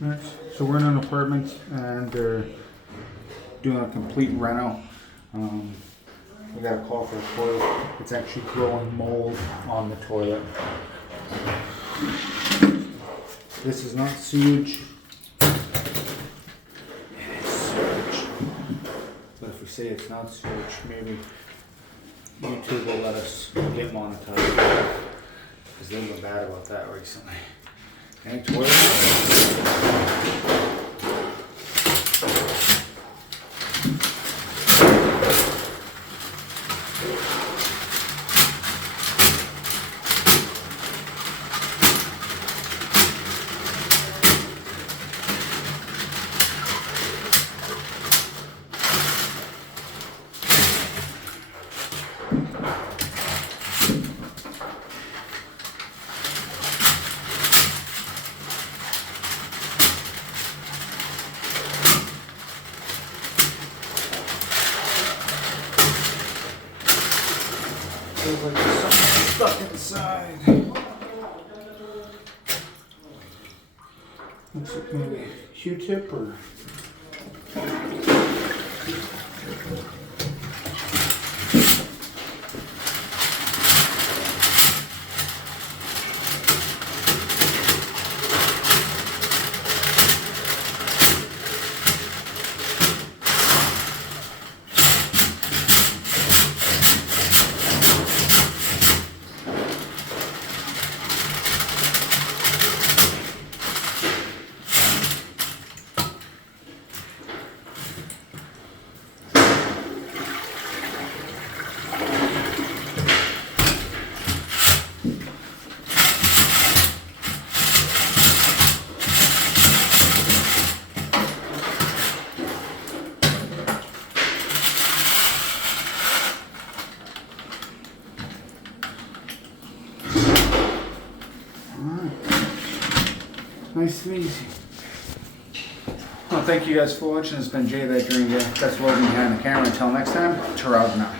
Alright, so we're in an apartment and they're doing a complete reno. We got a call for a toilet. It's actually growing mold on the toilet. This is not sewage. It is sewage. But if we say it's not sewage, maybe YouTube will let us get monetized. Because they've been bad about that recently. Any toilet? Feels like there's something stuck inside. Looks like maybe a Q-tip or... Nice and easy. Well, thank you guys for watching. It's been Jay that Dream Guy. That's Logan behind the camera. Until next time, ta-ra now.